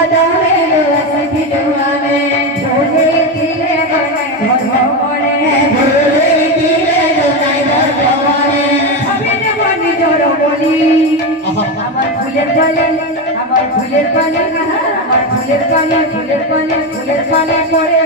দাদা মেলো আসি দুয়ারে ভোলে দিলে ধর্ম করে ভোলে দিলে ধর্ম করে আমি যেমন জোর বলি আমার ফুলের পালে আমার ফুলের পালে আমার ফুলের পালে ফুলের পালে ফুলের পালে পড়ে